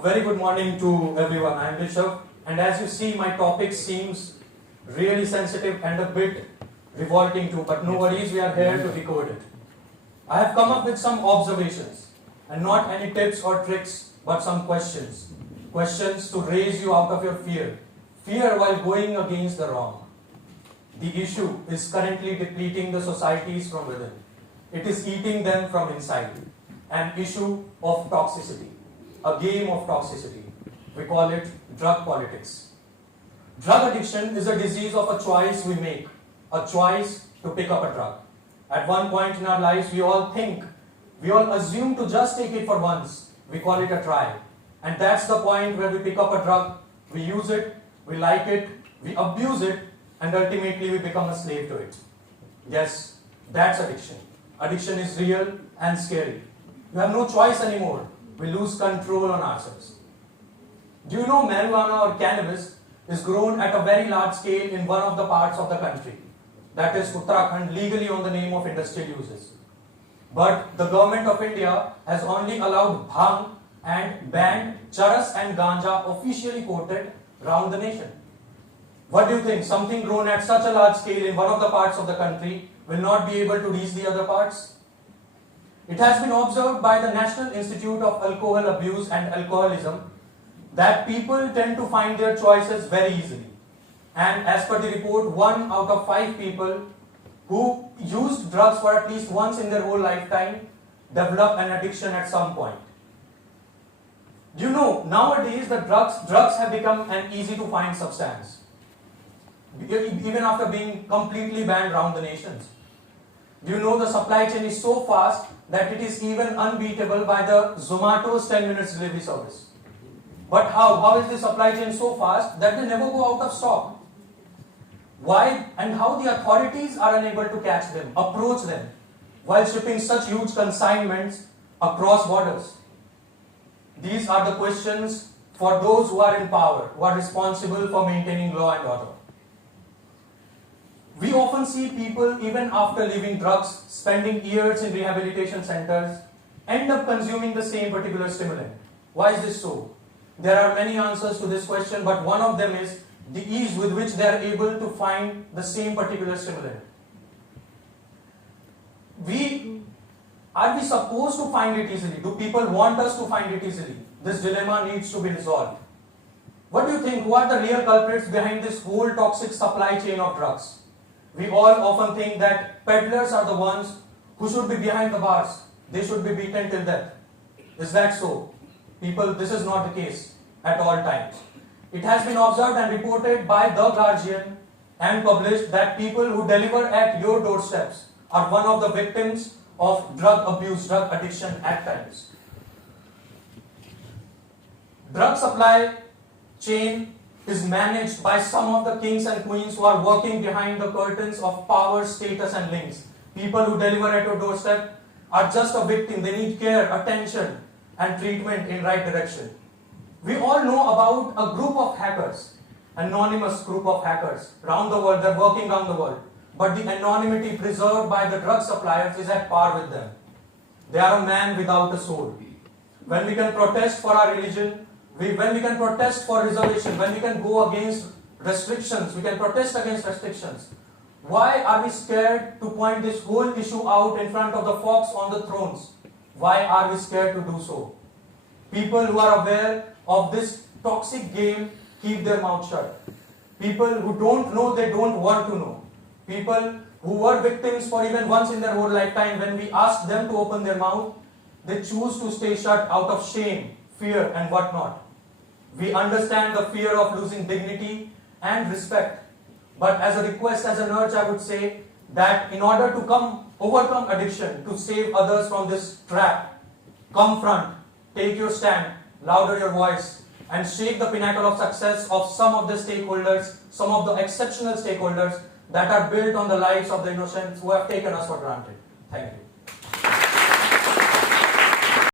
A very good morning to everyone. I am Rishabh, and as you see, my topic seems really sensitive and a bit revolting too, but no worries, we are here to decode it. I have come up with some observations, and not any tips or tricks, but some questions. Questions to raise you out of your fear. Fear while going against the wrong. The issue is currently depleting the societies from within. It is eating them from inside. An issue of toxicity. A game of toxicity. We call it drug politics. Drug addiction is a disease of a choice we make. A choice to pick up a drug. At one point in our lives, we all assume to just take it for once. We call it a try. And that's the point where we pick up a drug, we use it, we like it, we abuse it, and ultimately we become a slave to it. Yes, that's addiction. Addiction is real and scary. You have no choice anymore. We lose control on ourselves. Do you know marijuana or cannabis is grown at a very large scale in one of the parts of the country? That is Uttarakhand, legally on the name of industrial uses. But the government of India has only allowed bhang and banned charas and ganja officially quoted around the nation. What do you think? Something grown at such a large scale in one of the parts of the country will not be able to reach the other parts? It has been observed by the National Institute of Alcohol Abuse and Alcoholism that people tend to find their choices very easily. And as per the report, 1 out of 5 people who used drugs for at least once in their whole lifetime develop an addiction at some point. Do you know, nowadays the drugs have become an easy to find substance. Even after being completely banned around the nations. Do you know the supply chain is so fast that it is even unbeatable by the Zomato's 10 minutes delivery service. But how is the supply chain so fast that they never go out of stock? Why and how the authorities are unable to catch them, approach them, while shipping such huge consignments across borders? These are the questions for those who are in power, who are responsible for maintaining law and order. We often see people, even after leaving drugs, spending years in rehabilitation centers, end up consuming the same particular stimulant. Why is this so? There are many answers to this question, but one of them is the ease with which they are able to find the same particular stimulant. Are we supposed to find it easily? Do people want us to find it easily? This dilemma needs to be resolved. What do you think? Who are the real culprits behind this whole toxic supply chain of drugs? We all often think that peddlers are the ones who should be behind the bars. They should be beaten till death. Is that so? People, this is not the case at all times. It has been observed and reported by The Guardian and published that people who deliver at your doorsteps are one of the victims of drug abuse, drug addiction at times. Drug supply chain is managed by some of the kings and queens who are working behind the curtains of power, status and links. People who deliver at your doorstep are just a victim. They need care, attention and treatment in right direction. We all know about a group of hackers, anonymous group of hackers around the world. They're working around the world. But the anonymity preserved by the drug suppliers is at par with them. They are a man without a soul. When we can protest for our religion, when we can protest for reservation, when we can go against restrictions, we can protest against restrictions. Why are we scared to point this whole issue out in front of the fox on the thrones? Why are we scared to do so? People who are aware of this toxic game keep their mouth shut. People who don't know, they don't want to know. People who were victims for even once in their whole lifetime, when we ask them to open their mouth, they choose to stay shut out of shame, fear and whatnot. We understand the fear of losing dignity and respect. But as a request, as an urge, I would say that in order to overcome addiction, to save others from this trap, come front, take your stand, louder your voice, and shake the pinnacle of success of some of the stakeholders, some of the exceptional stakeholders that are built on the lives of the innocents who have taken us for granted. Thank you.